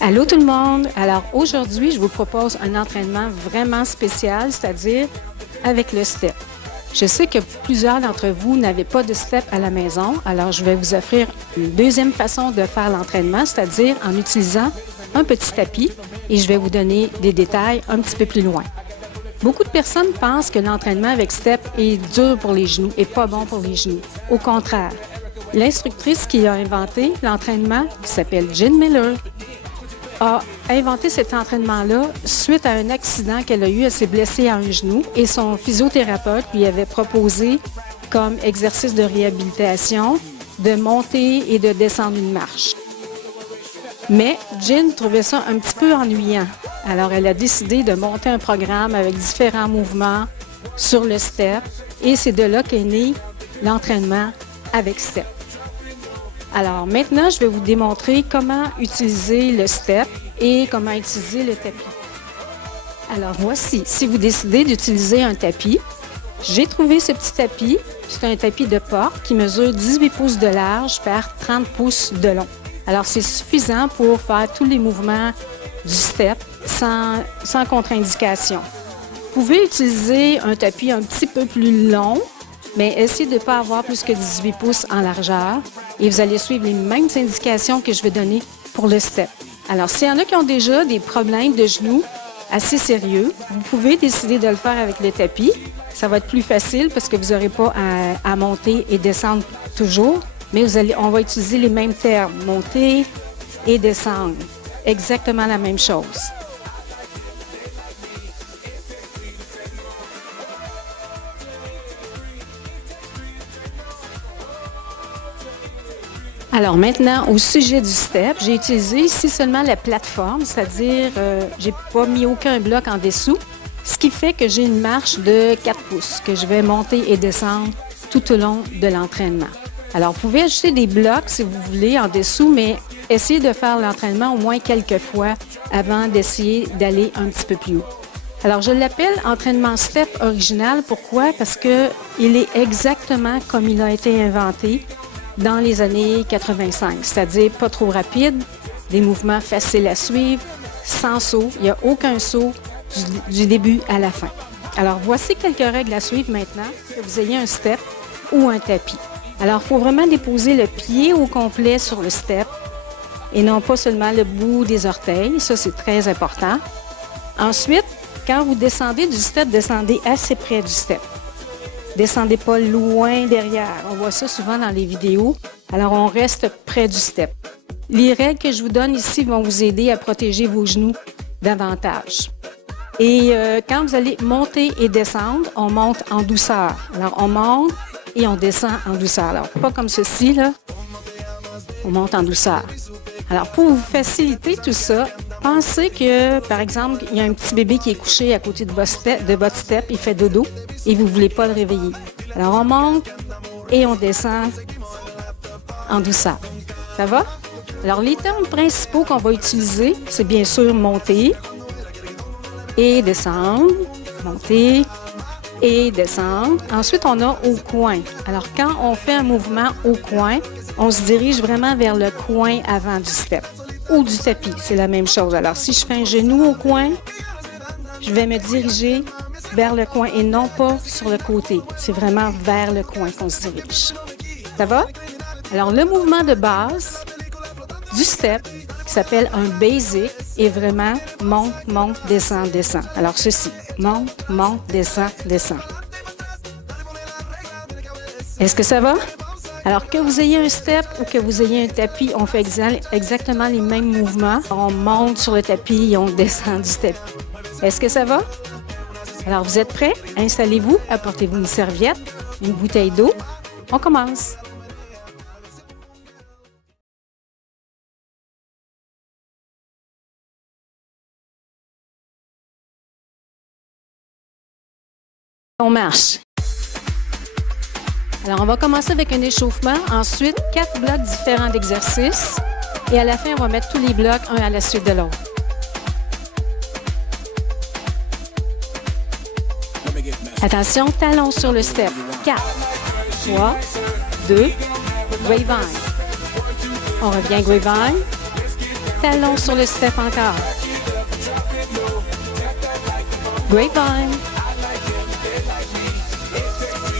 Allô tout le monde! Alors aujourd'hui, je vous propose un entraînement vraiment spécial, c'est-à-dire avec le step. Je sais que plusieurs d'entre vous n'avez pas de step à la maison, alors je vais vous offrir une deuxième façon de faire l'entraînement, c'est-à-dire en utilisant un petit tapis et je vais vous donner des détails un petit peu plus loin. Beaucoup de personnes pensent que l'entraînement avec step est dur pour les genoux et pas bon pour les genoux. Au contraire, l'instructrice qui a inventé l'entraînement, qui s'appelle Jen Miller, a inventé cet entraînement-là suite à un accident qu'elle a eu. Elle s'est blessée à un genou et son physiothérapeute lui avait proposé comme exercice de réhabilitation de monter et de descendre une marche. Mais Jen trouvait ça un petit peu ennuyant. Alors, elle a décidé de monter un programme avec différents mouvements sur le step et c'est de là qu'est né l'entraînement avec step. Alors maintenant, je vais vous démontrer comment utiliser le step et comment utiliser le tapis. Alors voici, si vous décidez d'utiliser un tapis, j'ai trouvé ce petit tapis. C'est un tapis de porte qui mesure 18 pouces de large par 30 pouces de long. Alors c'est suffisant pour faire tous les mouvements du step sans contre-indication. Vous pouvez utiliser un tapis un petit peu plus long, mais essayez de ne pas avoir plus que 18 pouces en largeur et vous allez suivre les mêmes indications que je vais donner pour le step. Alors, s'il y en a qui ont déjà des problèmes de genoux assez sérieux, vous pouvez décider de le faire avec le tapis. Ça va être plus facile parce que vous n'aurez pas à monter et descendre toujours, mais on va utiliser les mêmes termes, monter et descendre. Exactement la même chose. Alors maintenant, au sujet du step, j'ai utilisé ici seulement la plateforme, c'est-à-dire j'ai pas mis aucun bloc en dessous, ce qui fait que j'ai une marche de 4 pouces que je vais monter et descendre tout au long de l'entraînement. Alors, vous pouvez ajouter des blocs si vous voulez en dessous, mais essayez de faire l'entraînement au moins quelques fois avant d'essayer d'aller un petit peu plus haut. Alors, je l'appelle entraînement step original. Pourquoi? Parce qu'il est exactement comme il a été inventé dans les années 85, c'est-à-dire pas trop rapide, des mouvements faciles à suivre, sans saut. Il n'y a aucun saut du début à la fin. Alors, voici quelques règles à suivre maintenant, que vous ayez un step ou un tapis. Alors, il faut vraiment déposer le pied au complet sur le step et non pas seulement le bout des orteils. Ça, c'est très important. Ensuite, quand vous descendez du step, descendez assez près du step. Descendez pas loin derrière. On voit ça souvent dans les vidéos. Alors, on reste près du step. Les règles que je vous donne ici vont vous aider à protéger vos genoux davantage. Et quand vous allez monter et descendre, on monte en douceur. Alors, on monte et on descend en douceur. Alors, pas comme ceci, là. On monte en douceur. Alors, pour vous faciliter tout ça, pensez que, par exemple, il y a un petit bébé qui est couché à côté de votre step, il fait dodo et vous ne voulez pas le réveiller. Alors, on monte et on descend en douceur. Ça va? Alors, les termes principaux qu'on va utiliser, c'est bien sûr monter et descendre, monter et descendre. Ensuite, on a au coin. Alors, quand on fait un mouvement au coin, on se dirige vraiment vers le coin avant du step ou du tapis. C'est la même chose. Alors, si je fais un genou au coin, je vais me diriger vers le coin et non pas sur le côté. C'est vraiment vers le coin qu'on se dirige. Ça va? Alors, le mouvement de base du step, qui s'appelle un basic, est vraiment monte, monte, descend, descend. Alors, ceci, monte, monte, descend, descend. Est-ce que ça va? Alors, que vous ayez un step ou que vous ayez un tapis, on fait exactement les mêmes mouvements. On monte sur le tapis et on descend du tapis. Est-ce que ça va? Alors, vous êtes prêts? Installez-vous, apportez-vous une serviette, une bouteille d'eau. On commence. On marche. Alors, on va commencer avec un échauffement. Ensuite, 4 blocs différents d'exercices. Et à la fin, on va mettre tous les blocs un à la suite de l'autre. Attention, talons sur le step. 4, 3, 2, grapevine. On revient grapevine. Talon sur le step encore. Grapevine.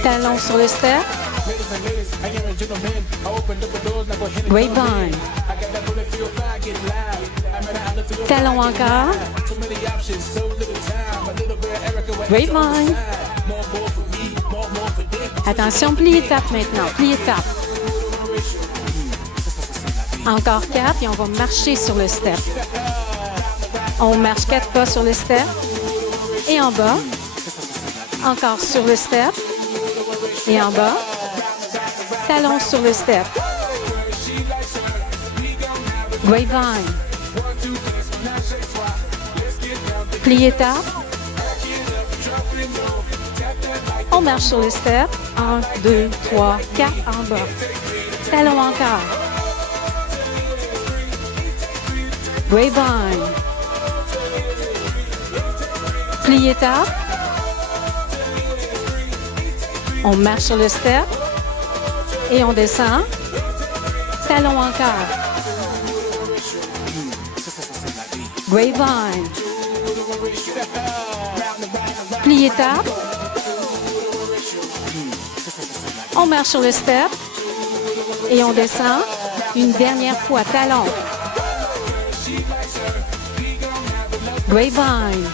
Talon sur le step. Grapevine. Talon encore. Grapevine. Attention, plie-étape maintenant. Plie-étape. Encore 4 et on va marcher sur le step. On marche 4 pas sur le step. Et en bas. Encore sur le step. Et en bas. Talon sur le step. Grapevine. Plie-étape. On marche sur le step. 1, 2, 3, 4 en bas. Talon encore. Grapevine. Plie-étape. On marche sur le step. Et on descend. Talon encore. Grapevine. Plie-étape. On marche sur le step. Et on descend. Une dernière fois. Talon. Grapevine.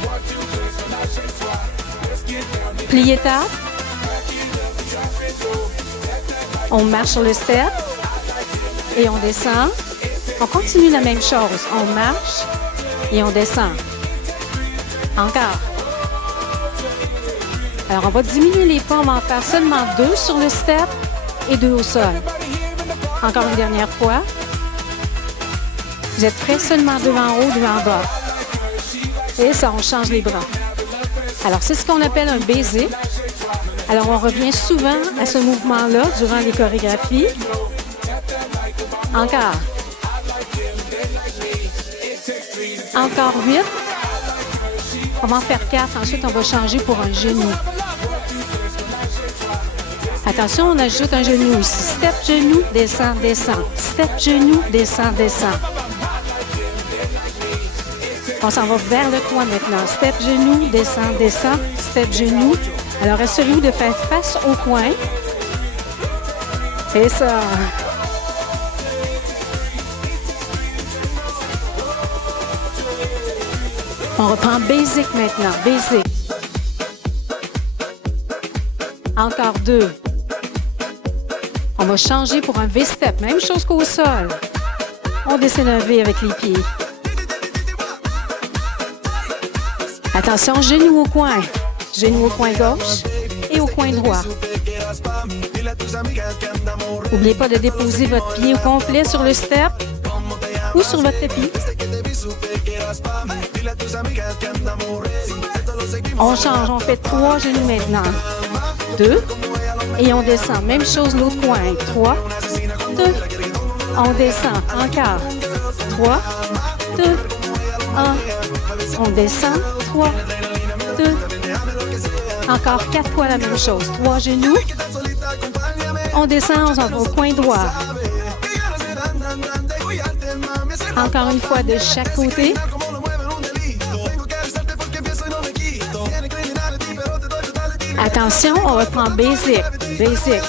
Plie-étape. On marche sur le step. Et on descend. On continue la même chose. On marche et on descend. Encore. Alors, on va diminuer les pas. On va en faire seulement 2 sur le step et 2 au sol. Encore une dernière fois. Vous êtes prêts? Seulement 2 en haut, 2 en bas. Et ça, on change les bras. Alors, c'est ce qu'on appelle un basic. Alors, on revient souvent à ce mouvement-là durant les chorégraphies. Encore. Encore 8. On va en faire 4. Ensuite, on va changer pour un genou. Attention, on ajoute un genou ici. Step, genou, descend, descend. Step, genou, descend, descend. On s'en va vers le coin maintenant. Step, genou, descend, descend. Step, genou. Alors, assurez-vous de faire face au coin. C'est ça. On reprend basic maintenant. Basic. Encore 2. On va changer pour un V-step. Même chose qu'au sol. On dessine un V avec les pieds. Attention, genou au coin. Genou au coin gauche et au coin droit. N'oubliez pas de déposer votre pied au complet sur le step ou sur votre tapis. On change, on fait 3 genoux maintenant. 2 et on descend. Même chose l'autre coin. 3, 2. On descend. Encore. 3, 2, 1. On descend. 3, 2. Encore 4 fois la même chose. 3 genoux. On descend, on s'en va au coin droit. Encore une fois de chaque côté. Attention, on reprend basic. Basic.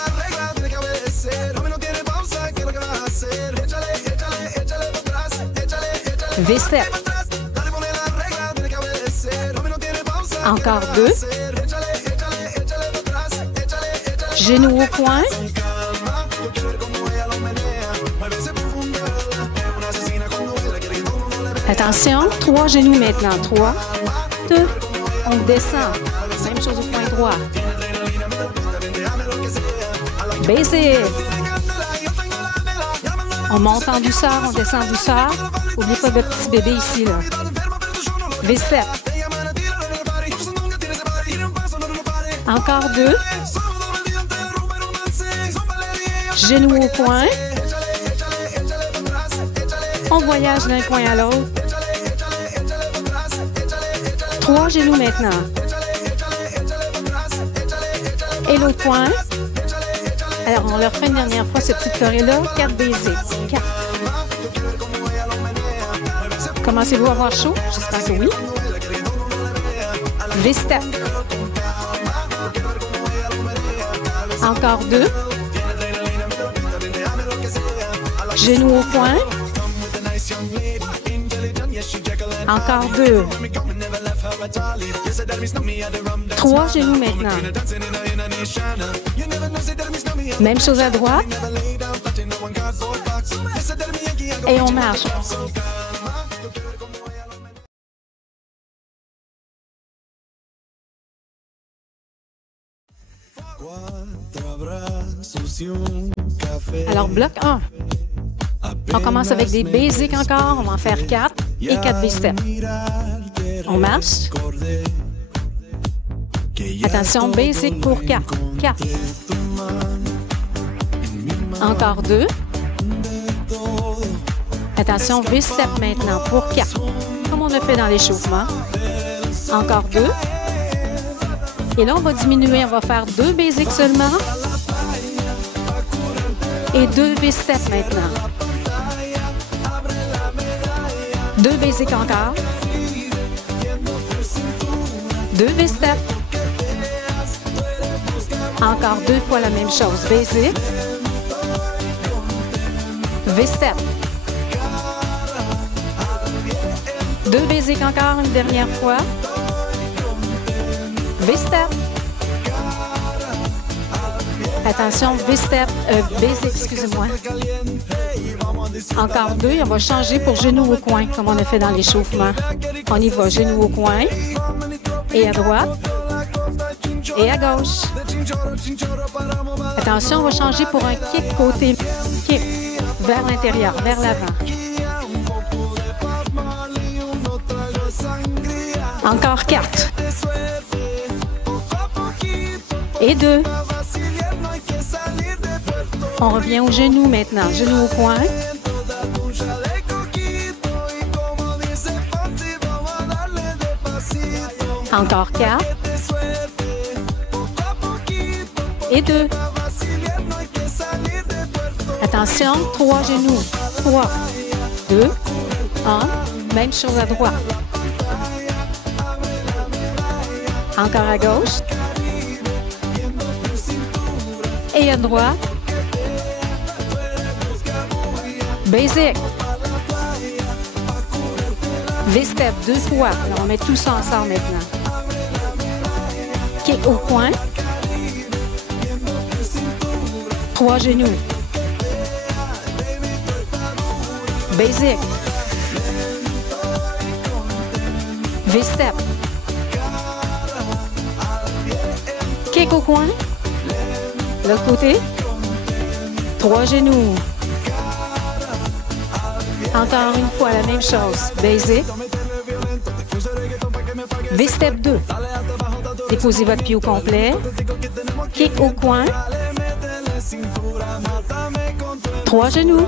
V-step. Encore 2. Genou au coin. Attention, 3 genoux maintenant. 3, 2, on descend. Même chose au coin droit. Basic. On monte en douceur, on descend en douceur. N'oubliez pas votre petit bébé ici, là. V-step. Encore 2. Genou au coin. On voyage d'un coin à l'autre. 3 genoux maintenant. Et l'autre coin. Alors, on leur fait une dernière fois cette petite choré-là. 4 basics. 4. Commencez-vous à avoir chaud? J'espère que oui. V-step. Encore 2. Genoux au coin. Encore 2. 3 genoux maintenant. Même chose à droite. Et on marche. Alors, bloc 1. On commence avec des basics encore. On va en faire 4 et 4 V-steps. On marche. Attention, basic pour 4. 4. Encore 2. Attention, V-step maintenant pour 4. Comme on a fait dans l'échauffement. Encore 2. Et là, on va diminuer. On va faire 2 basics seulement. Et 2 V-steps maintenant. 2 basics encore. 2 V-steps. Encore 2 fois la même chose. Basic. V-step. 2 basics encore une dernière fois. V-step. Attention, V-step, basic, excusez-moi. Encore 2, on va changer pour genoux au coin, comme on a fait dans l'échauffement. On y va, genoux au coin, et à droite, et à gauche. Attention, on va changer pour un kick côté, kick, vers l'intérieur, vers l'avant. Encore 4. Et 2. On revient au genou maintenant. Genou au coin. Encore 4. Et 2. Attention, 3 genoux. 3, 2, 1. Même chose à droite. Encore à gauche. Et à droite. Basic. V-step 2 fois. Alors, on met tout ça ensemble maintenant. Kick au coin. 3 genoux. Basic. V-step. Kick au coin. L'autre côté. 3 genoux. Encore une fois, la même chose. Basic. V-step 2. Déposez votre pied au complet. Kick au coin. 3 genoux.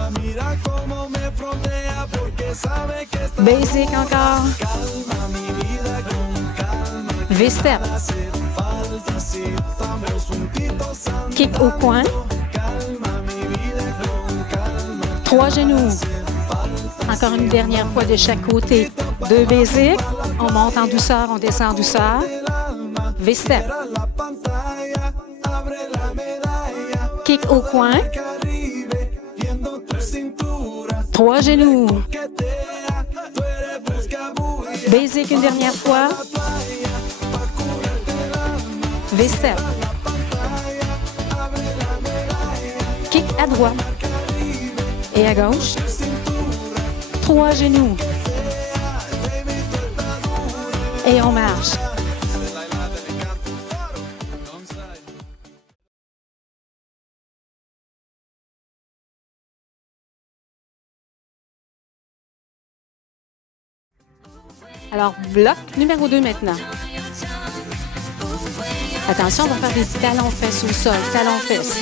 Basic encore. V-step. Kick au coin. 3 genoux. Encore une dernière fois de chaque côté. 2 basics. On monte en douceur, on descend en douceur. V-step. Kick au coin. 3 genoux. Basic une dernière fois. V-step. Kick à droite. Et à gauche. 3 genoux. Et on marche. Alors, bloc numéro 2 maintenant. Attention, on va faire des talons-fesses au sol. Talons-fesses.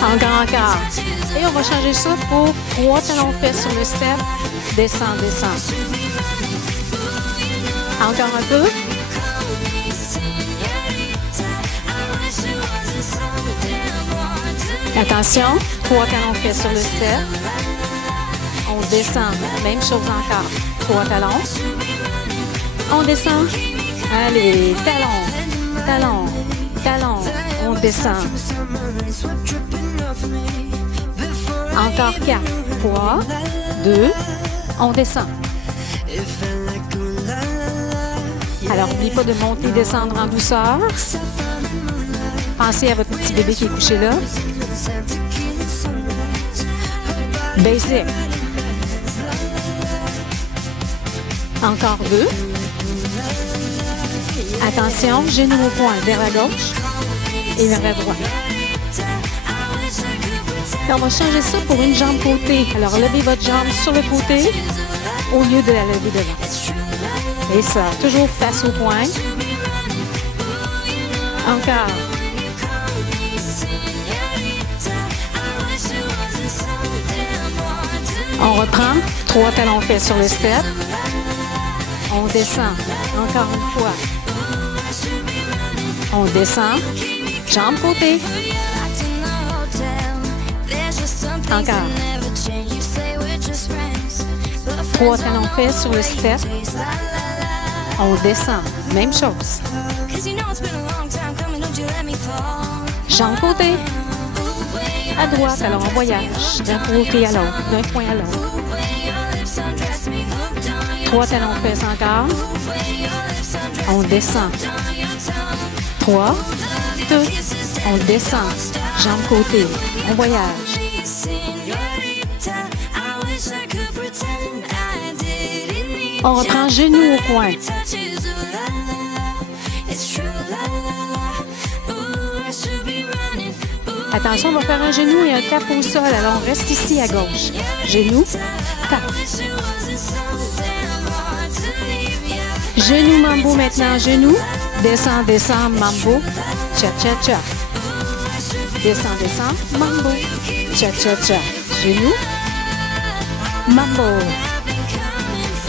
Encore. Et on va changer ça pour 3 talons-fesses sur le step. Descend, descend. Encore un peu. Attention, 3 talons faits sur le step. On descend, même chose encore. 3 talons. On descend. Allez, talons, talons, talons. On descend. Encore 4. 3, 2, on descend. Alors, n'oubliez pas de monter et descendre en douceur. Pensez à votre petit bébé qui est couché là. Basic. Encore 2. Attention, genou au point, vers la gauche et vers la droite. Et on va changer ça pour une jambe côté. Alors, levez votre jambe sur le côté au lieu de la lever devant. Et ça, toujours face au point. Encore. On reprend. 3 talons faits sur le step. On descend. Encore une fois. On descend. Jambe côté. Encore. 3 talons faits sur le step. On descend. Même chose. Jambe côté. À droite, alors on voyage d'un côté à l'autre, d'un point à l'autre. 3 talons faits encore. On descend. 3, 2, on descend. Jambe côté. On voyage. On reprend genou au coin. Attention, on va faire un genou et un tap au sol. Alors, on reste ici à gauche. Genou, tap. Genou, mambo maintenant. Genou, descend, descend, mambo. Cha-cha-cha. Descend, descend, mambo. Cha-cha-cha. Genou, mambo.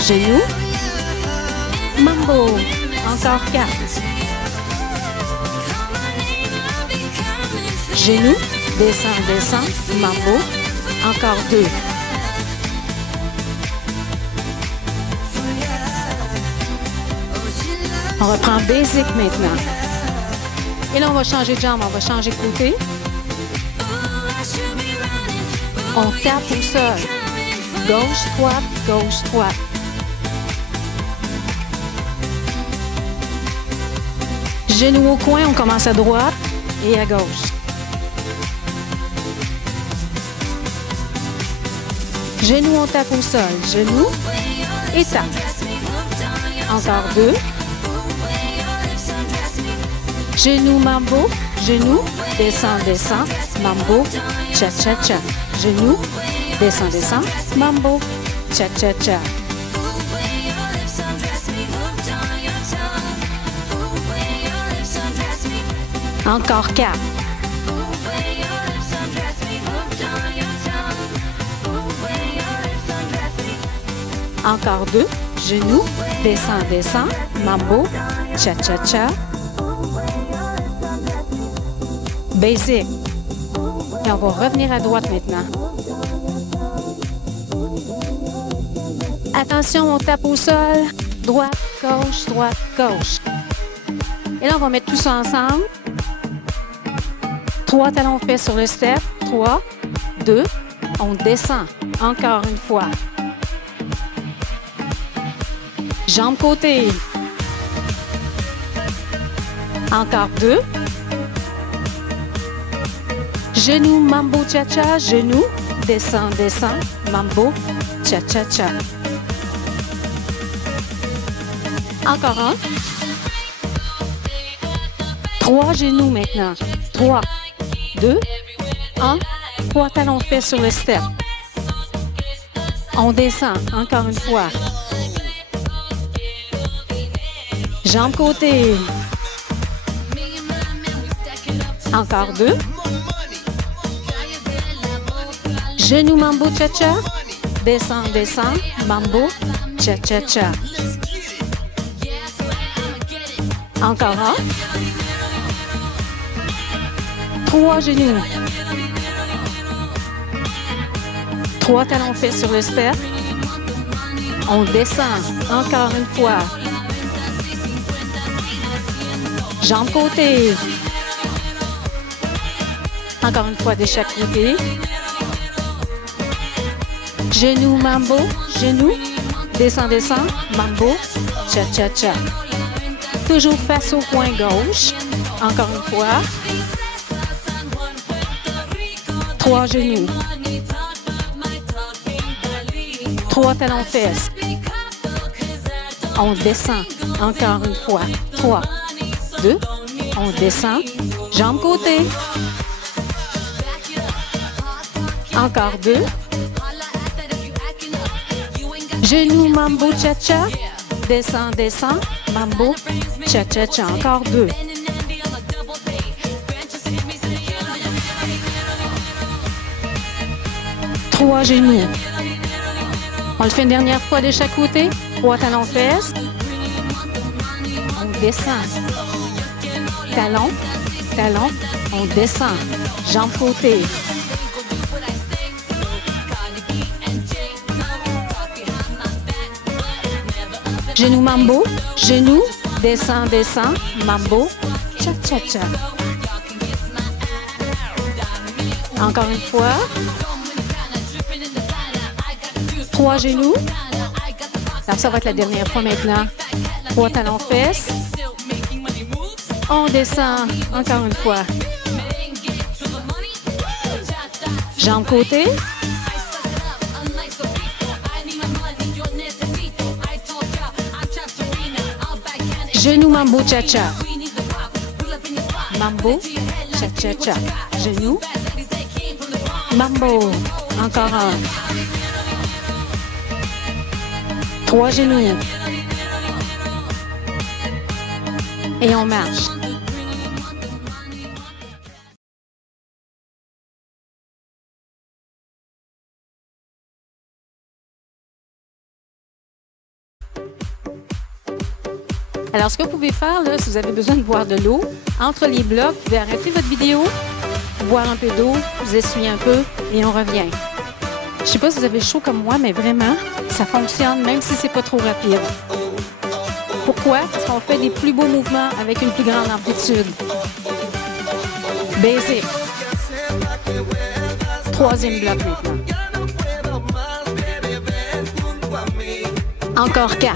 Genou, mambo. Encore 4. Genou, descend, descend, mambo. Encore 2. On reprend basic maintenant. Et là, on va changer de jambe, on va changer de côté. On tape au sol. Gauche, droite, gauche, droite. Genou au coin, on commence à droite et à gauche. Genou, on tape au sol. Genou et tape. Encore 2. Genou, mambo. Genou, descend, descend, mambo, cha-cha-cha. Genou, descend, descend, mambo, cha-cha-cha. Encore 4. Encore 2. Genou, descend, descend, mambo, cha-cha-cha. Basic. Et on va revenir à droite maintenant. Attention, on tape au sol. Droite, gauche, droite, gauche. Et là, on va mettre tout ça ensemble. 3 talons faits sur le step. 3, 2, on descend. Encore une fois. Jambe côté. Encore 2. Genou, mambo, cha-cha. Genou, descend, descend, mambo, cha-cha-cha. Encore 1. 3 genoux maintenant. 3, 2, 1. 3 talons faits sur le step. On descend. Encore une fois. Jambe côté. Encore 2. Genou, mambo, cha-cha. Descend, descend, mambo, cha-cha-cha. Encore 1. 3 genoux. 3 talons faits sur le step. On descend. Encore une fois. Jambe côté. Encore une fois de chaque côté. Genou, mambo. Genou. Descend, descend. Mambo. Cha-cha-cha. Toujours face au coin gauche. Encore une fois. 3 genoux. 3 talons fesses. On descend. Encore une fois. 3, 2. On descend. Jambe côté. Encore 2. Genou, mambo, cha-cha. Descend, descend. Mambo, cha-cha-cha. Encore 2. Trois genoux. On le fait une dernière fois de chaque côté. 3 talons fesses. On descend. Talon, talon. On descend. Jambe côté. Genou mambo, genou, descend, descend, mambo, cha-cha-cha. Encore une fois. 3 genoux. Alors ça va être la dernière fois maintenant. 3 talons fesses. On descend, encore une fois. Jambe côté. Genou, mambo, cha-cha. Mambo, cha-cha-cha. Genou. Mambo. Encore un. 3 genoux. Et on marche. Alors, ce que vous pouvez faire, là, si vous avez besoin de boire de l'eau, entre les blocs, vous pouvez arrêter votre vidéo, boire un peu d'eau, vous essuyez un peu et on revient. Je ne sais pas si vous avez chaud comme moi, mais vraiment, ça fonctionne même si c'est pas trop rapide. Pourquoi? Parce qu'on fait des plus beaux mouvements avec une plus grande amplitude. Basic. 3e bloc maintenant. Encore 4.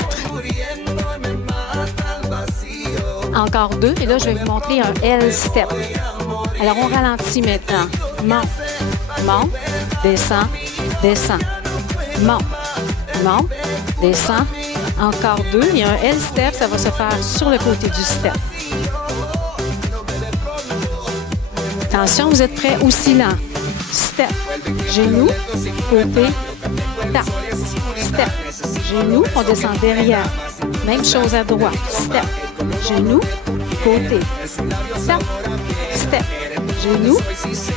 Encore 2. Et là, je vais vous montrer un L-step. Alors, on ralentit maintenant. Monte, monte, descend, descend. Monte, monte, descend. Encore 2. Il y a un L-step. Ça va se faire sur le côté du step. Attention, vous êtes prêts? Aussi lent. Step. Genou, côté, tap. Step. Genou, on descend derrière. Même chose à droite. Step. Genou, côté. Tap. Step. Genou,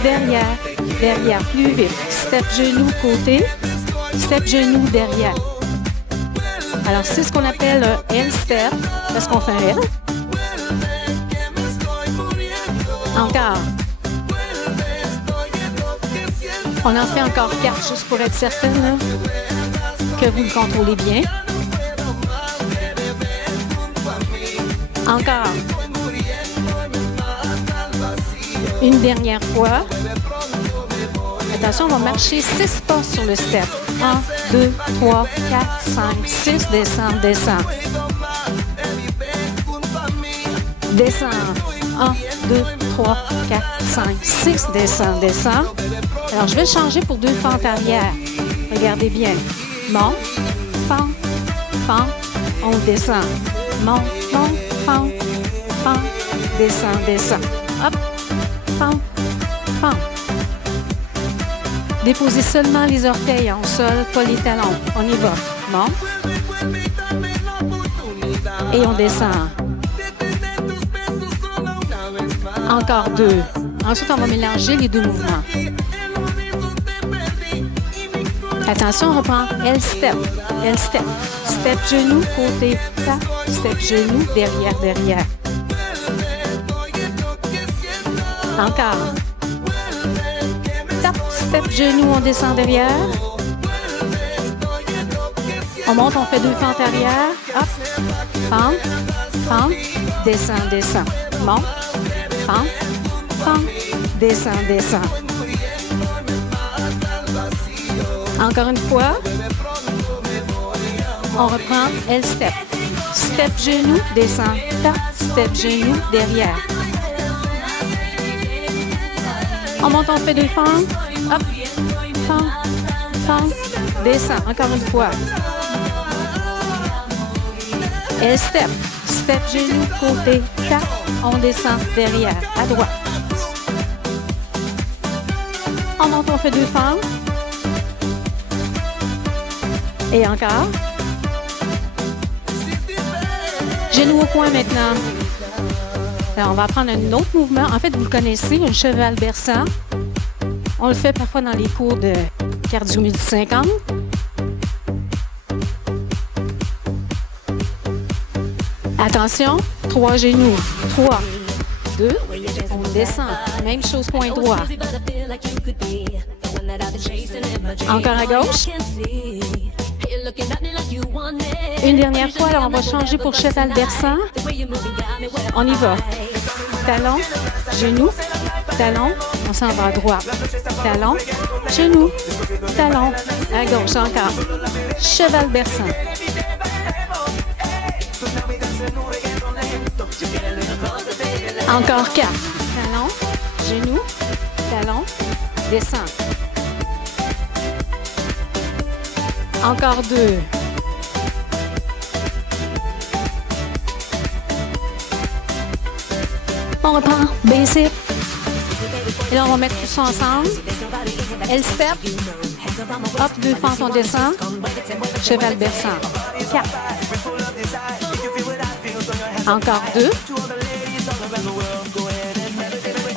derrière. Derrière, plus vite. Step, genou, côté. Step, genou, derrière. Alors, c'est ce qu'on appelle un L-step, parce qu'on fait un L. Encore. On en fait encore 4, juste pour être certaine là, que vous le contrôlez bien. Encore. Une dernière fois. Attention, on va marcher 6 pas sur le step. 1, 2, 3, 4, 5, 6. Descend, descend. Descend. 1, 2, 3, 4, 5, 6. Descend, descend. Alors, je vais changer pour 2 fentes arrière. Regardez bien. Monte, fente, fente, on descend. Monte, monte, fente, fente, descend, descend. Hop, fente, fente. Déposez seulement les orteils en sol, pas les talons. On y va. Monte. Et on descend. Encore 2. Ensuite, on va mélanger les 2 mouvements. Attention, on reprend L-step. L-step. Step, genou, côté, tap. Step, genou, derrière, derrière. Encore. Tap, step, genou, on descend derrière. On monte, on fait 2 fentes arrière. Hop, fente, fente, descend, descend. Monte, fente, fente, descend, descend. Encore une fois. On reprend L-step. Step genou, descend, tap, step genou, derrière. On monte, on fait 2 fentes. Hop, fente, fente, descend. Encore une fois. L-step. Step genou, côté, tap, on descend, derrière, à droite. On monte, on fait 2 fentes. Et encore. Genou au coin maintenant. Alors, on va prendre un autre mouvement. En fait, vous le connaissez, un cheval berçant. On le fait parfois dans les cours de cardio 1050. Attention, 3 genoux. 3, 2, on descend. Même chose, coin droit. Encore à gauche. Une dernière fois, alors on va changer pour cheval berçant. On y va. Talon, genou, talon, on s'en va à droite. Talon, genou, talon, à gauche encore. Cheval berçant. Encore 4. Talon, genou, talon, descend. Encore 2. On reprend, basic. Et là, on va mettre tout ça ensemble. L-step. Hop, 2 fentes, on descend. Cheval berçant. 4. Encore 2.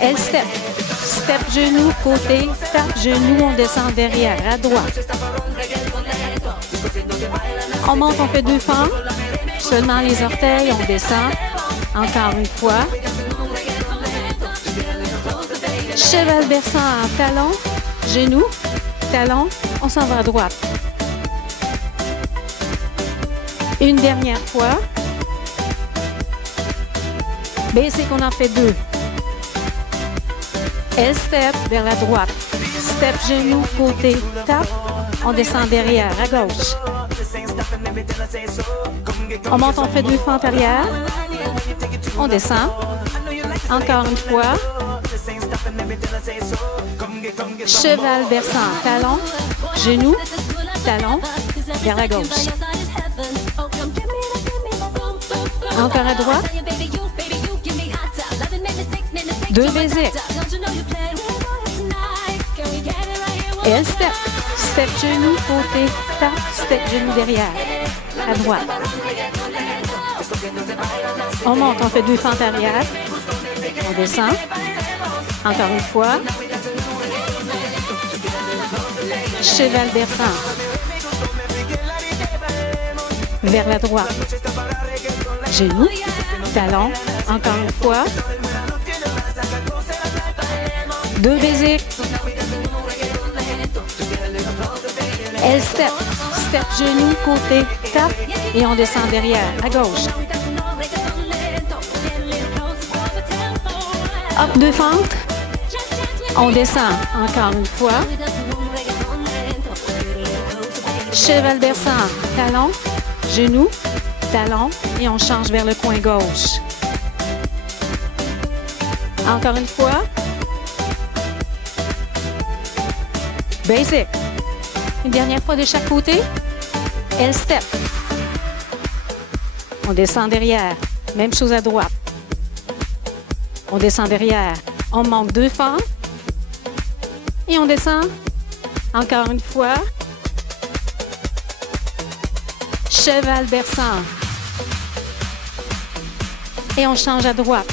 L-step. Step, genou, côté. Tap, genou, on descend derrière, à droite. On monte, on fait 2 fentes. Seulement les orteils, on descend. Encore une fois. Cheval berçant en talon, genou, talon, on s'en va à droite. Une dernière fois. Basic, on en fait 2. L-step vers la droite. Step, genou, côté, tap, on descend derrière, à gauche. On monte, on fait 2 fentes arrière. On descend. Encore une fois. Cheval berçant, talon, genou, talon, vers la gauche. Encore à droite. 2 basiques. L-step. Step genou, côté, tap, step genou derrière. À droite. On monte, on fait 2 fentes arrière. On descend. Encore une fois. Cheval berçant. Vers la droite. Genou, talon. Encore une fois. 2 basiques. L-step. Step genou, côté, tap. Et on descend derrière, à gauche. Hop, 2 fentes. On descend encore une fois. Cheval berçant, talon, genou, talon. Et on change vers le coin gauche. Encore une fois. Basic. Une dernière fois de chaque côté. L-step. On descend derrière. Même chose à droite. On descend derrière. On monte 2 fentes. Et on descend. Encore une fois. Cheval berçant. Et on change à droite.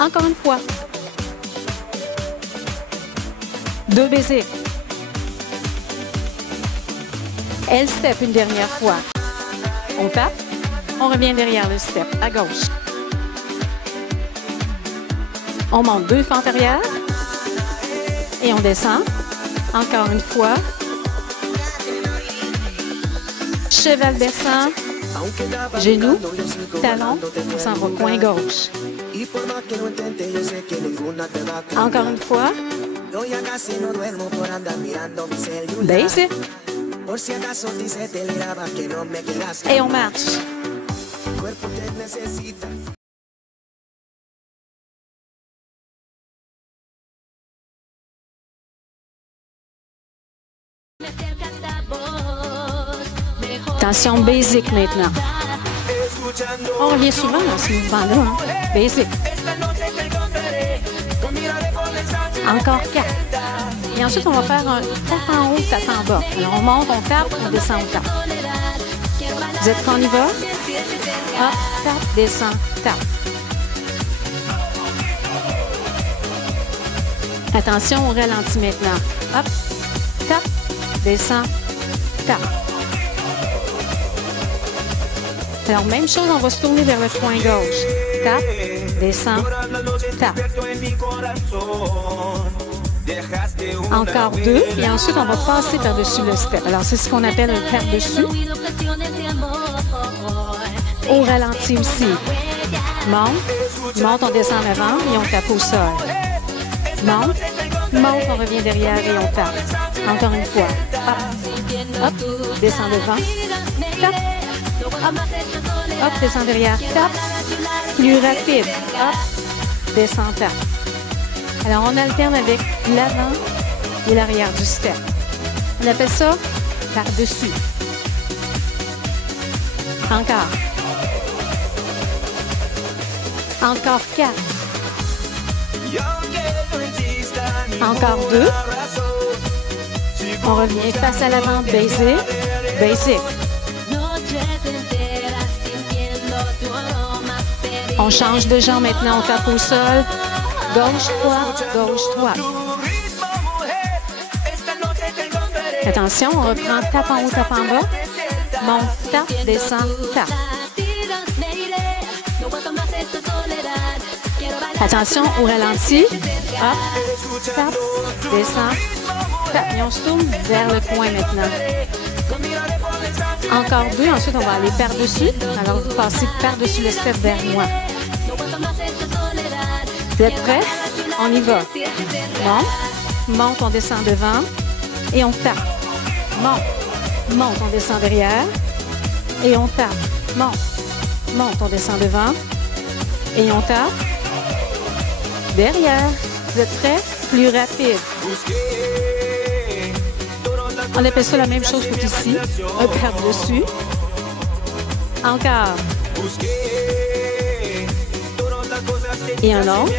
Encore une fois. 2 basiques. L-step une dernière fois. On tape. On revient derrière le step, à gauche. On monte 2 fentes arrière. Et on descend. Encore une fois. cheval berçant, genou, talon, on s'en va coin gauche. Encore une fois. Basic. Et on marche. Attention, basic maintenant. On revient souvent dans ce mouvement-là. Hein? Basic. Encore 4. Et ensuite, on va faire un tape en haut, tape en bas. Alors, on monte, on tape, on descend, on tape. Vous êtes prêts, on y va? Hop, tape, descend, tape. Attention, on ralentit maintenant. Hop, tape, descend, tape. Alors, même chose, on va se tourner vers le coin gauche. Tape, descend, tape. Encore 2, et ensuite, on va passer par-dessus le step. Alors, c'est ce qu'on appelle un par-dessus. Au ralenti aussi. Monte, on descend en avant et on tape au sol. Monte, on revient derrière et on tape. Encore une fois. Hop, descend devant, tape. Hop, descend derrière, tape. Plus rapide. Hop, descend, tape. Alors, on alterne avec l'avant et l'arrière du step. On appelle ça par-dessus. Encore. Encore 4. Encore 2. On revient face à l'avant, basic, basic. On change de jambe maintenant, on tape au sol. Gauche, droite, gauche, droite. Attention, on reprend tape en haut, tape en bas. Monte, tape, descend, tape. Attention, au ralenti. Hop, tape, descend, tape. Et on se tourne vers le coin maintenant. Encore 2. Ensuite, on va aller par-dessus. Alors, vous passez par-dessus le step vers moi. Vous êtes prêts? On y va. Monte, on descend devant et on tape. Monte, on descend derrière et on tape. Monte, on descend devant et on tape. Derrière. Vous êtes prêts? Plus rapide. On appelle ça la même chose qu'ici. Un par-dessus. Encore. Et un autre.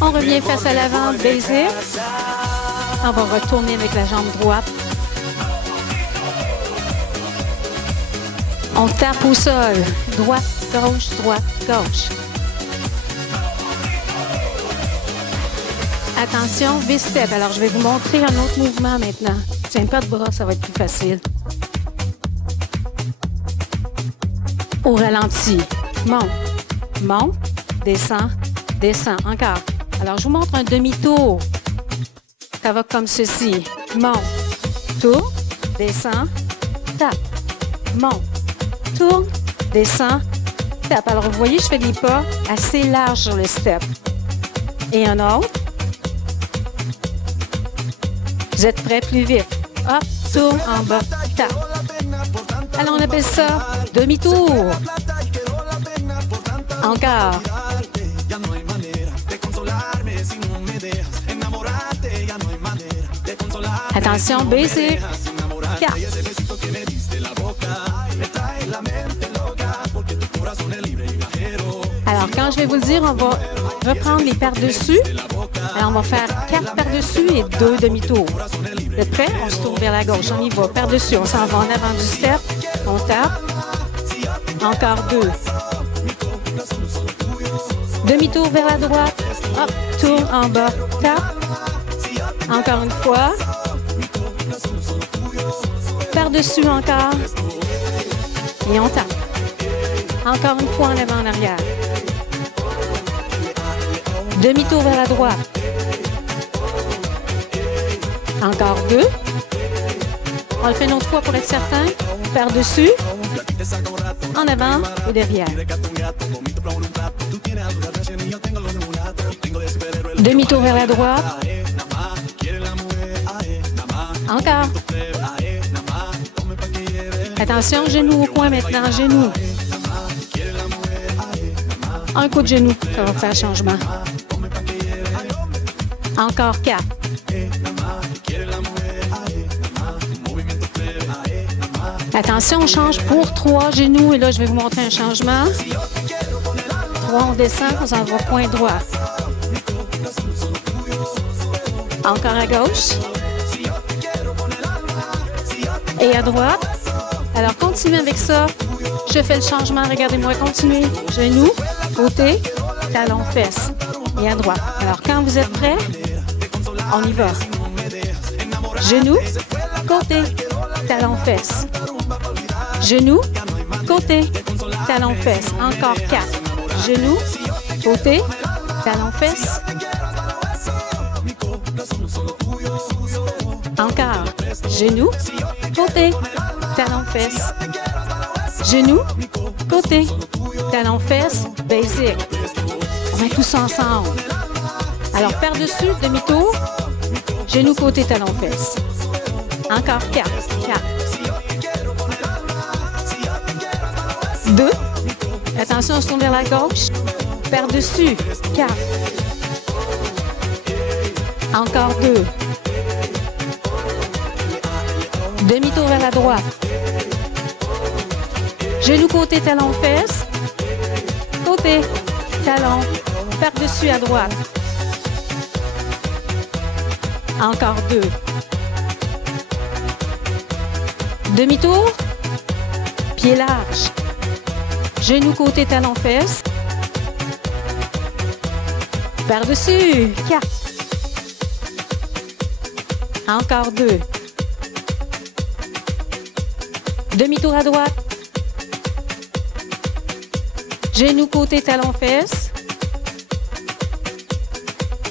On revient face à l'avant, basic. On va retourner avec la jambe droite. On tape au sol. Droite, gauche. Attention, V-step. Alors, je vais vous montrer un autre mouvement maintenant. Tiens pas de bras, ça va être plus facile. Au ralenti. Monte, descend. Encore. Alors, je vous montre un demi-tour. Ça va comme ceci. Monte, tourne, descend, tape. Monte, tourne, descend, tape. Alors, vous voyez, je fais des pas assez larges sur le step. Et un autre. Vous êtes prêts? Plus vite. Hop, tourne en bas, tape. Alors, on appelle ça demi-tour. Encore. Attention, basic. 4. Alors, quand je vais vous le dire, on va reprendre les par-dessus. Alors, on va faire 4 par-dessus et 2 demi-tours. Vous êtes prêts? On se tourne vers la gauche. On y va. Par-dessus, on s'en va en avant du step. On tape. Encore 2. Demi-tour vers la droite. Hop, tourne en bas. Tape. Encore une fois. Par-dessus encore. Et on tape. Encore une fois en avant, en arrière. Demi-tour vers la droite. Encore 2. On le fait une autre fois pour être certain. Par-dessus, en avant et derrière. Demi-tour vers la droite. Encore. Attention, genou au coin maintenant, genou. Un coup de genou, ça va faire changement. Encore 4. Attention, on change pour 3 genoux. Et là, je vais vous montrer un changement. 3, on descend, on s'en va point droit. Encore à gauche. Et à droite. Alors, continuez avec ça. Je fais le changement. Regardez-moi, continuez. Genoux, côté, talon, fesse. Et à droite. Alors, quand vous êtes prêts, on y va. Genoux, côté, talon, fesse. Genoux, côté, talon, fesse. Encore 4. Genoux, côté, talon, fesse. Encore. Genoux, côté, talon, fesse. Genoux, côté, talon, fesse. Basic. On met tout ça ensemble. Alors, par-dessus, demi-tour. Genoux, côté, talon, fesse. Encore 4. 4. 2. Attention, on se tourne vers la gauche. Par-dessus. 4. Encore 2. Demi-tour vers la droite. Genou côté, talon, fesse. Côté, talon. Par-dessus à droite. Encore 2. Demi-tour. Pied large. Genou côté, talon, fesse. Par-dessus. 4. Encore 2. Demi-tour à droite. Genou côté, talon, fesse.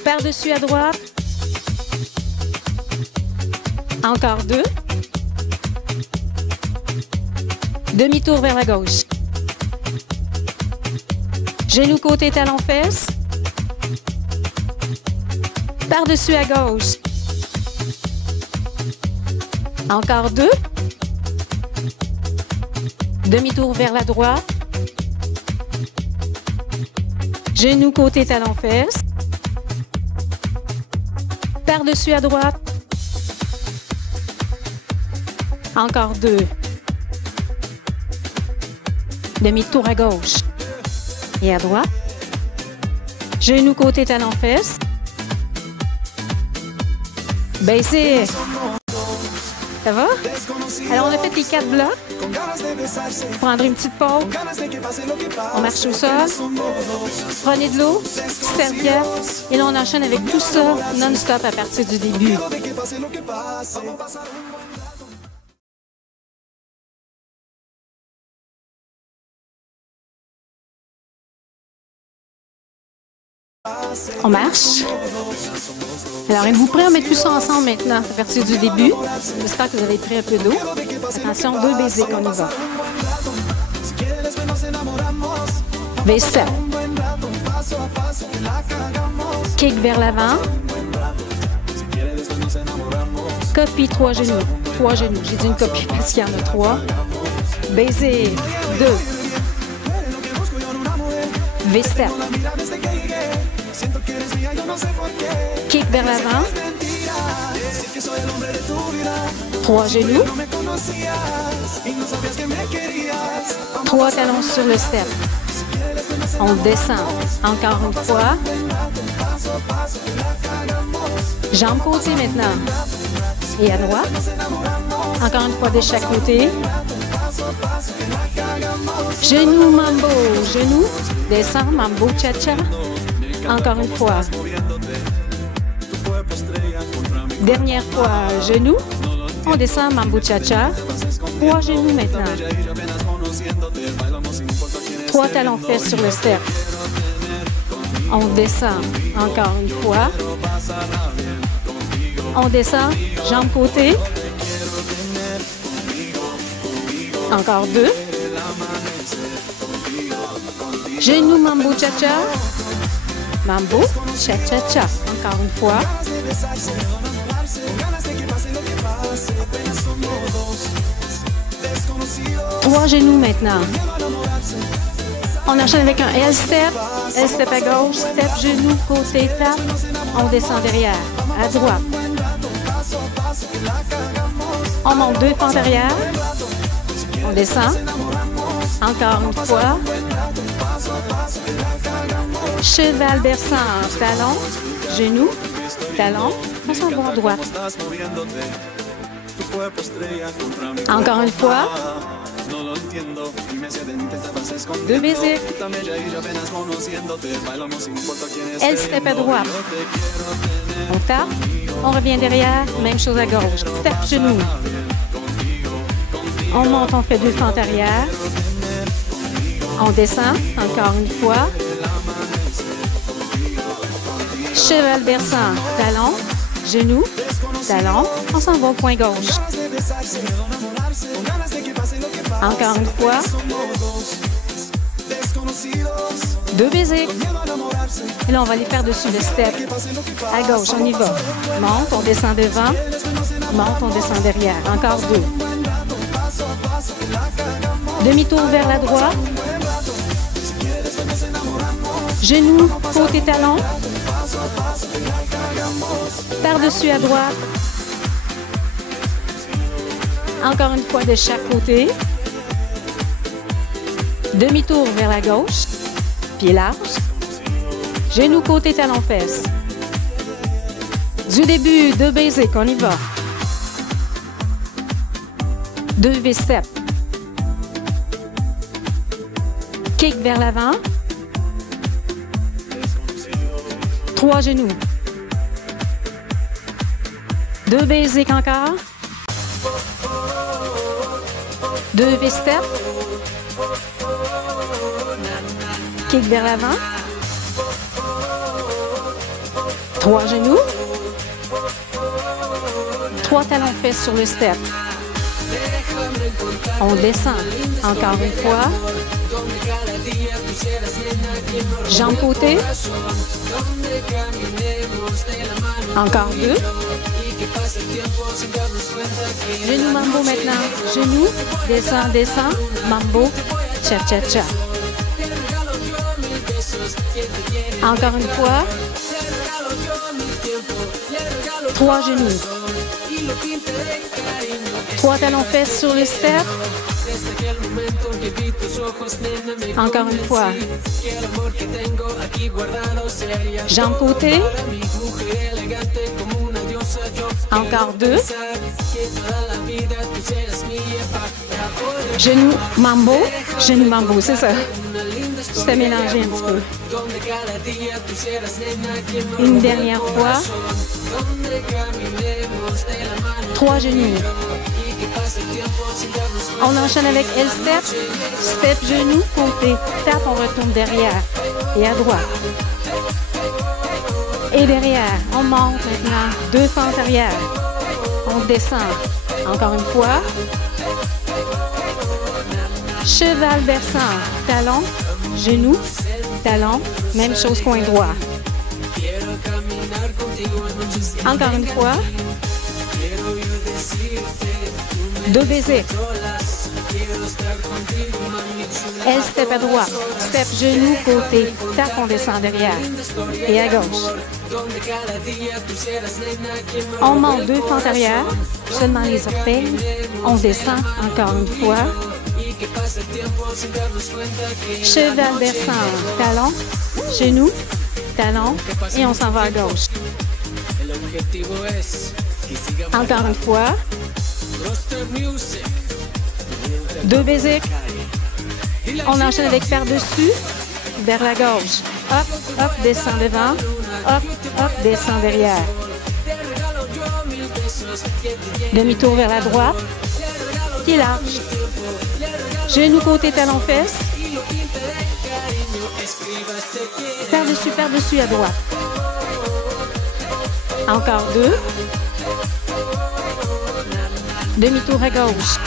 Par-dessus à droite. Encore 2. Demi-tour vers la gauche. Genou côté, talon, fesse. Par-dessus à gauche. Encore 2. Demi-tour vers la droite. Genou côté, talon, fesse. Par-dessus à droite. Encore 2. Demi-tour à gauche. Et à droite. Genou côté, talon, fesse. Baissez. Ça va? Alors, on a fait les 4 blocs. Vous prendrez une petite pause. On marche au sol. Prenez de l'eau, serviette. Et là, on enchaîne avec tout ça non-stop à partir du début. On marche. Alors, êtes-vous prêts à mettre tout ça ensemble maintenant, à partir du début? J'espère que vous avez pris un peu d'eau. Attention, 2 basiques, on y va. V-step. Kick vers l'avant. Copie, 3 genoux. 3 genoux. J'ai dit une copie parce qu'il y en a 3. Basic. 2. V-step. Kick vers l'avant. 3 genoux. 3 talons sur le step. On descend. Encore une fois. Jambes côté maintenant. Et à droite. Encore une fois de chaque côté. Genou, mambo. Genou. Descend, mambo, cha-cha. Encore une fois. Dernière fois, genou. On descend, mambo, cha-cha. 3 genoux maintenant. 3 talons fesses sur le step. On descend. Encore une fois. On descend, jambes côté. Encore 2. Genou, mambo, cha-cha. Mambo, cha-cha-cha. Encore une fois. 3 genoux maintenant. On enchaîne avec un L-step à gauche, step, genou, côté, tape. On descend derrière, à droite. On monte 2 fentes arrière. On descend. Encore une fois. Cheval berçant, talon, genou, talon. On s'en va à droite. Encore une fois. 2 baisers. L-step à droite. On tape. On revient derrière. Même chose à gauche. Step, genou. On monte, on fait 2 fentes arrière. On descend. Encore une fois. Cheval berçant. Talon. Genou. Talon. On s'en va au point gauche. Encore une fois. 2 baisers. Et là, on va les faire dessus le step. À gauche, on y va. Monte, on descend devant. Monte, on descend derrière. Encore 2. Demi-tour vers la droite. Genou, côté talon. Par-dessus à droite. Encore une fois de chaque côté. Demi-tour vers la gauche. Pied large. Genou, côté, talon, fesse. Du début, 2 baisers, qu'on y va. 2 V-step. Kick vers l'avant. 3 genoux. 2 baisers encore. 2 V-step. Kick vers l'avant. 3 genoux. 3 talons fesses sur le step. On descend. Encore une fois. Jambes côté. Encore 2. Genou, mambo maintenant. Genou, descend, descend. Mambo, cha-cha-cha. Encore une fois. 3 genoux. 3 talons fesses sur le step. Encore une fois. Jambes côté. Encore 2. Genou, mambo. Genou, mambo, c'est ça. Je t'ai mélangé un petit peu. Une dernière fois. 3 genoux. On enchaîne avec L-step. Step, genou, côté. Tape, on retourne derrière. Et à droite. Et derrière. On monte maintenant. 2 fentes arrière. On descend. Encore une fois. Cheval berçant. Talon, genou, talon. Même chose coin droit. Encore une fois. 2 baisers. L-step à droite. Step, genou, côté. Tape, on descend derrière. Et à gauche. On monte 2 fentes arrière. Seulement les orteils. On descend encore une fois. Cheval berçant. Talon, genou, talon. Et on s'en va à gauche. Encore une fois. 2 baisers. On enchaîne avec par-dessus, vers la gauche. Hop, hop, descend devant. Hop, hop, descend derrière. Demi-tour vers la droite. Pied large. Genou côté, talon fesse. Par-dessus à droite. Encore 2. Demi-tour à gauche.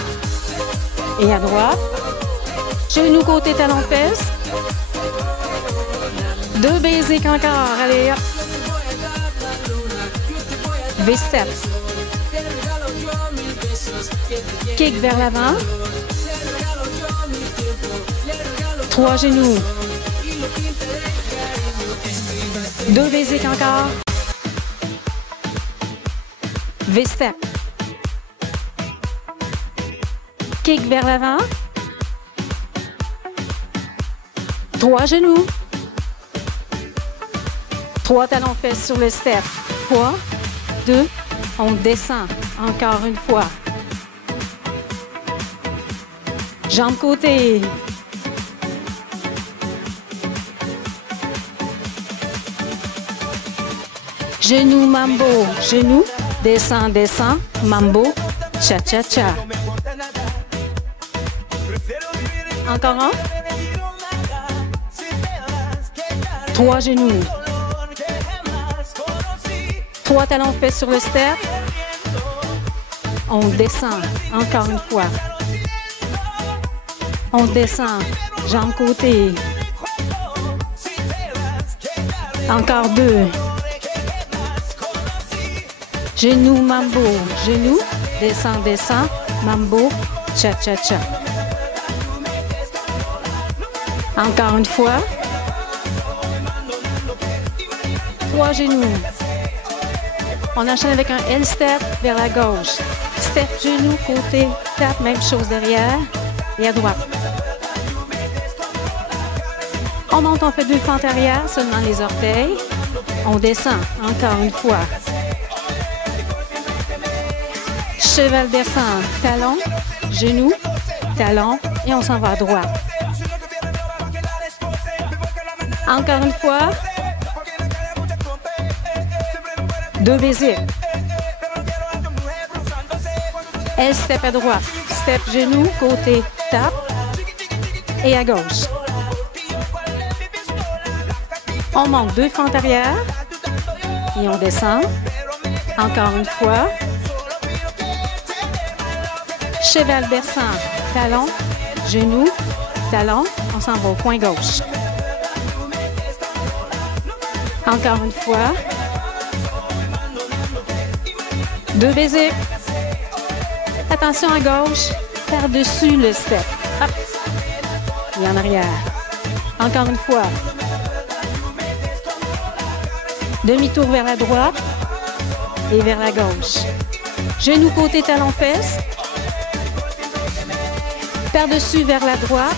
et à droite. Genou côté talon fesse. 2 basic encore. Allez, hop. V-steps. Kick vers l'avant. 3 genoux. 2 basic encore. V-step. Kick vers l'avant. 3 genoux. 3 talons fesses sur le step. 3, 2, on descend. Encore une fois. Jambes côté. Genou mambo. Genou. Descend, descend. Mambo. Cha-cha-cha. Encore un. 3 genoux. 3 talons faits sur le step. On descend. Encore une fois. On descend. Jambes côté. Encore 2. Genou mambo. Genou. Descend, descend. Mambo. Cha-cha-cha. Encore une fois. 3 genoux. On enchaîne avec un L-step vers la gauche. Step, genou, côté, tap, même chose derrière et à droite. On monte, on fait 2 fentes arrière, seulement les orteils. On descend, encore une fois. Cheval descend, talon, genou, talon et on s'en va à droite. Encore une fois. 2 basiques. Elle step à droite. Step genou, côté, tap. Et à gauche. On monte 2 fentes arrière. Et on descend. Encore une fois. Cheval versant. Talon, genou, talon. On s'en va au coin gauche. Encore une fois. 2 basiques. Attention à gauche, par-dessus le step. Hop. Et en arrière. Encore une fois. Demi-tour vers la droite et vers la gauche. Genou côté talon fesse. Par-dessus vers la droite.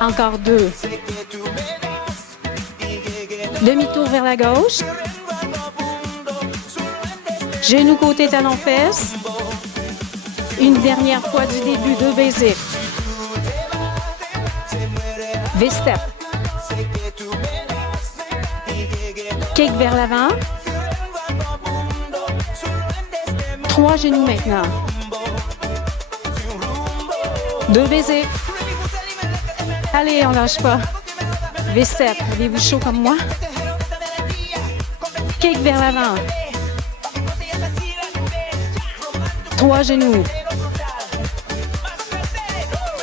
Encore 2. Demi-tour vers la gauche. Genou côté talon fesse. Une dernière fois du début, 2 basiques. V-step. Kick vers l'avant. 3 genoux maintenant. 2 basiques. Allez, on lâche pas. V-step. Avez-vous chaud comme moi? Kick vers l'avant. 3 genoux.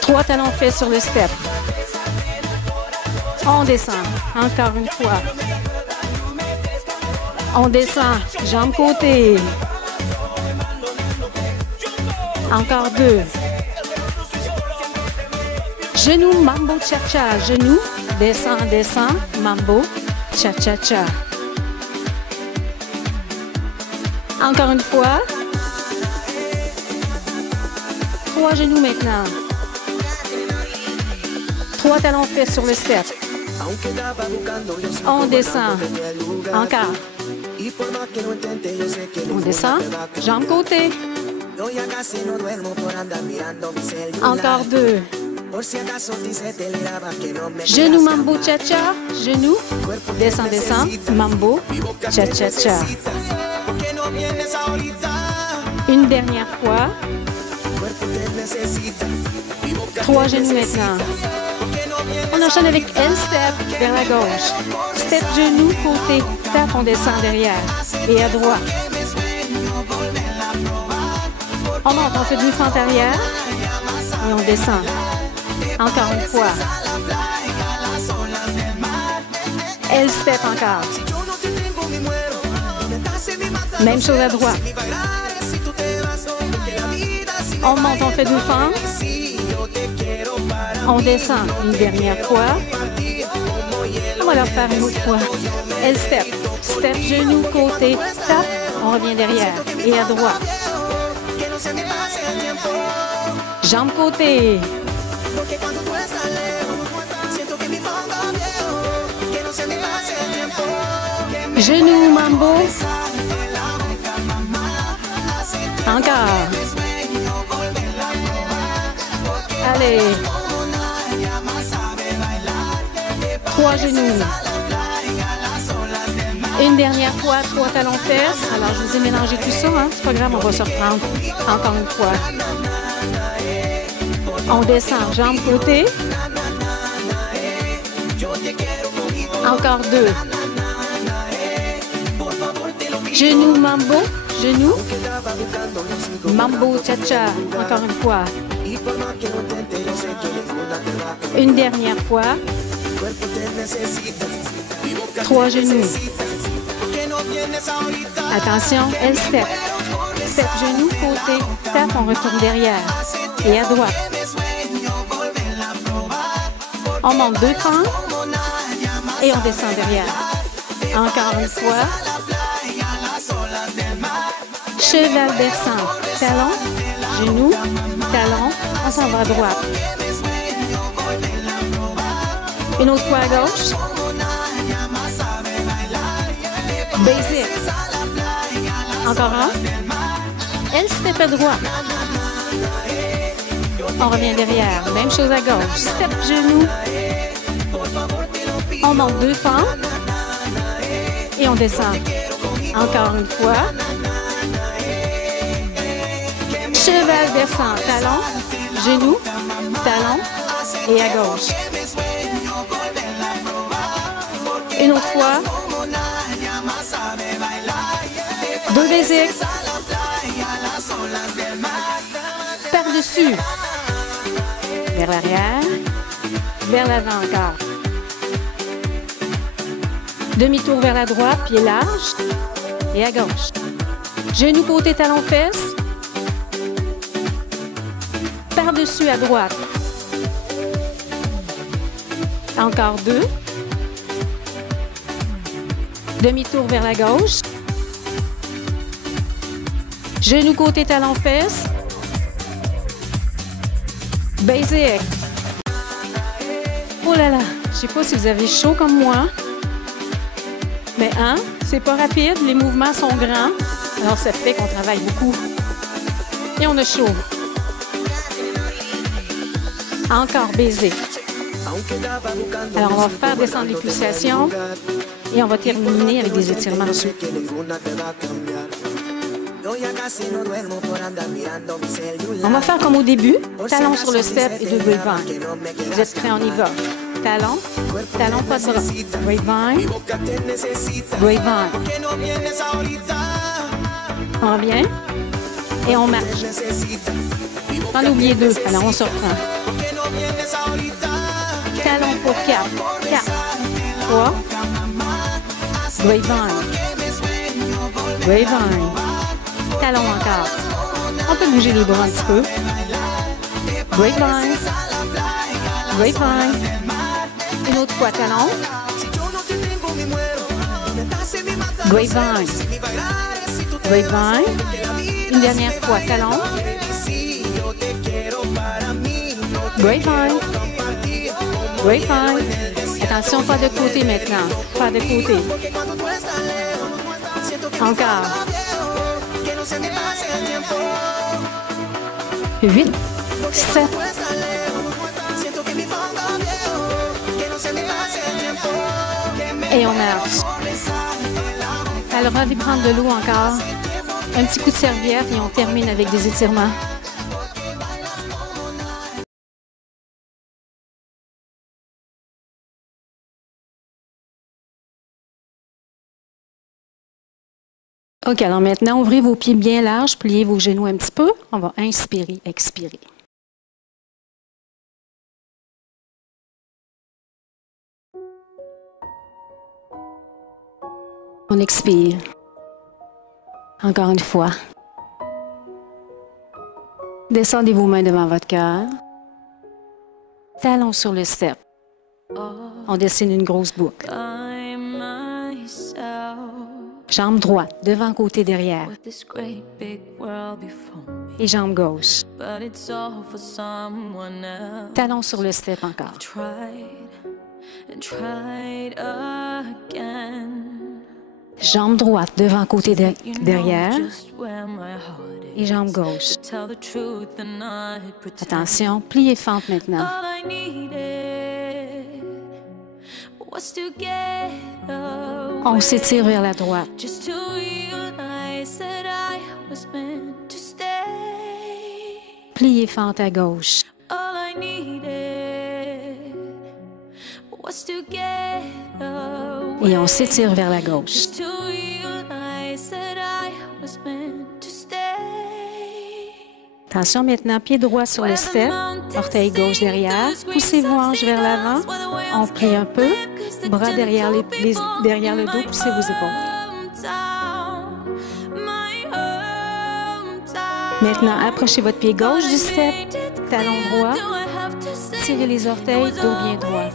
3 talons faits sur le step. On descend. Encore une fois. On descend. Jambes côté. Encore 2. Genou, mambo, cha-cha. Genou, descend, descend. Mambo, cha-cha-cha. Encore une fois. 3 genoux maintenant. 3 talons faits sur le step. On descend. Encore. On descend. Jambes côté. Encore 2. Genou, mambo, cha-cha. Genou. Descend, descend. Mambo, cha-cha-cha. Une dernière fois. 3 genoux maintenant. On enchaîne avec L-step vers la gauche. Step genou, côté, tap, on descend derrière. Et à droite. On monte, on fait 2 fentes arrière et on descend. Encore une fois. L-step encore. Même chose à droite. On monte, on fait 2 fentes. On descend une dernière fois. On va leur faire une autre fois. L-step. Step, genou, côté, tap. On revient derrière et à droite. Jambe côté. Genou, mambo. Encore. Allez. 3 genoux. Une dernière fois, 3 talons fesses. Alors, je vous ai mélangé tout ça. Hein? C'est pas grave, on va se reprendre encore une fois. On descend, jambe côté. Encore 2. Genou, mambo. Genou. Mambo, cha-cha. Encore une fois. Une dernière fois. 3 genoux. Attention, L-step. Step, genou, côté. Tap, on retourne derrière. Et à droite. On monte 2 fentes. Et on descend derrière. Encore une fois. Cheval versant. Talon, genou, talon. On s'en va à droite. Une autre fois à gauche. Basic. Encore un. Elle step à droite. On revient derrière. Même chose à gauche. Step genou. On monte 2 fentes. Et on descend. Encore une fois. Cheval versant. Talon, genou, talon et à gauche. Une autre fois. 2 basics. Par-dessus. Vers l'arrière. Vers l'avant encore. Demi-tour vers la droite, pied large. Et à gauche. Genou côté talon fesse. Par-dessus à droite. Encore 2. Demi-tour vers la gauche. Genou côté talon fesse. Basic. Oh là là, je ne sais pas si vous avez chaud comme moi. Mais hein, c'est pas rapide, les mouvements sont grands. Alors ça fait qu'on travaille beaucoup. Et on a chaud. Encore basic. Alors on va faire descendre les pulsations. Et on va terminer avec des étirements dessous. On va faire comme au début, talon sur le step et 2 grapevines. Vous êtes prêts, on y va. Talon, talon, pas de bras. Grapevine, grapevine. On revient et on marche. On a oublié 2, alors on se reprend. Talon pour 4, 4, 3. Grapevine. Grapevine. Talon encore. On peut bouger les bras un petit peu. Grapevine. Grapevine. Une autre fois talon. Grapevine. Grapevine. Une dernière fois talon. Grapevine. Grapevine. Attention, pas de côté maintenant. Pas de côté. Encore. 8, 7. Et on marche. Alors, on va prendre de l'eau encore. Un petit coup de serviette et on termine avec des étirements. OK, alors maintenant, ouvrez vos pieds bien larges, pliez vos genoux un petit peu. On va inspirer, expirer. On expire. Encore une fois. Descendez vos mains devant votre cœur. Talons sur le step. On dessine une grosse boucle. Jambe droite, devant, côté, derrière. Et jambe gauche. Talons sur le step encore. Jambe droite, devant, côté, derrière. Et jambe gauche. Attention, plie et fente maintenant. On s'étire vers la droite. Plie et fente à gauche. Et on s'étire vers la gauche. Attention maintenant, pied droit sur le step, orteil gauche derrière. Poussez vos hanches vers l'avant. On plie un peu. Bras derrière, derrière le dos, poussez vos épaules. Maintenant, approchez votre pied gauche du step, talon droit. Tirez les orteils, dos bien droit.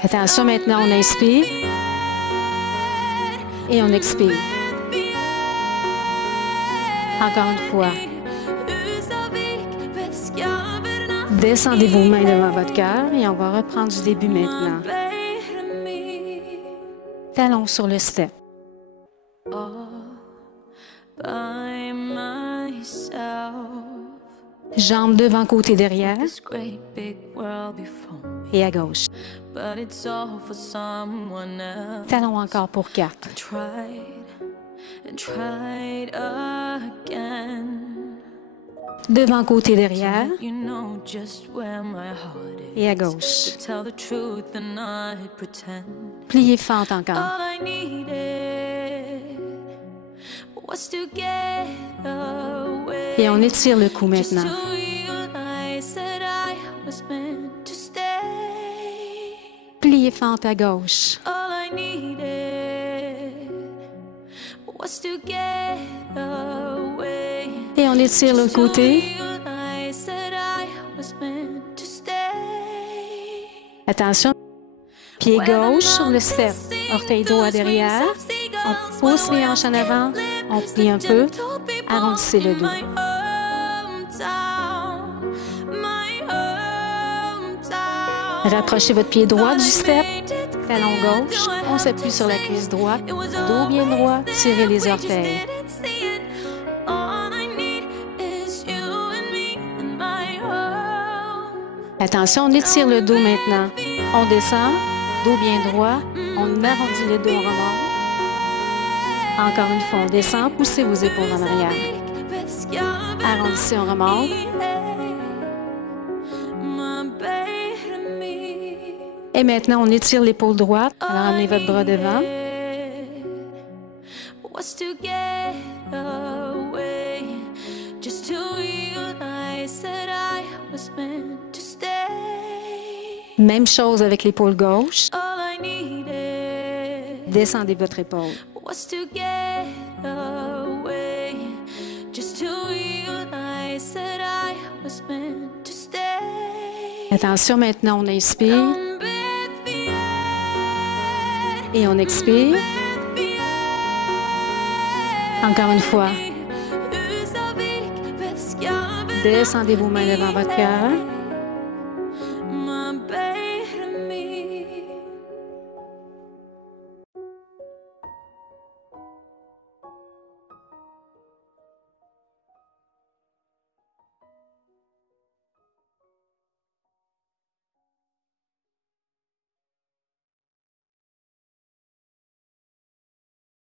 Attention, maintenant, on inspire et on expire. Encore une fois. Descendez vos mains devant votre cœur et on va reprendre du début maintenant. Talons sur le step. Jambes devant, côté, derrière. Et à gauche. Talons encore pour 4. Devant, côté, derrière. Et à gauche. Pliez, fente encore. Et on étire le cou maintenant. Pliez, fente à gauche. Et on étire le côté. Attention. Pied gauche sur le step. Orteil droit derrière. On pousse les hanches en avant. On plie un peu. Arrondissez le dos. Rapprochez votre pied droit du step. Talon gauche. On s'appuie sur la cuisse droite. Dos bien droit. Tirez les orteils. Attention, on étire le dos maintenant. On descend. Dos bien droit. On arrondit le dos, on remonte. Encore une fois, on descend. Poussez vos épaules en arrière. Arrondissez, on remonte. Et maintenant, on étire l'épaule droite. Alors, amenez votre bras devant. Même chose avec l'épaule gauche. Descendez votre épaule. Attention, maintenant, on inspire. Et on expire. Encore une fois. Descendez vos mains devant votre cœur.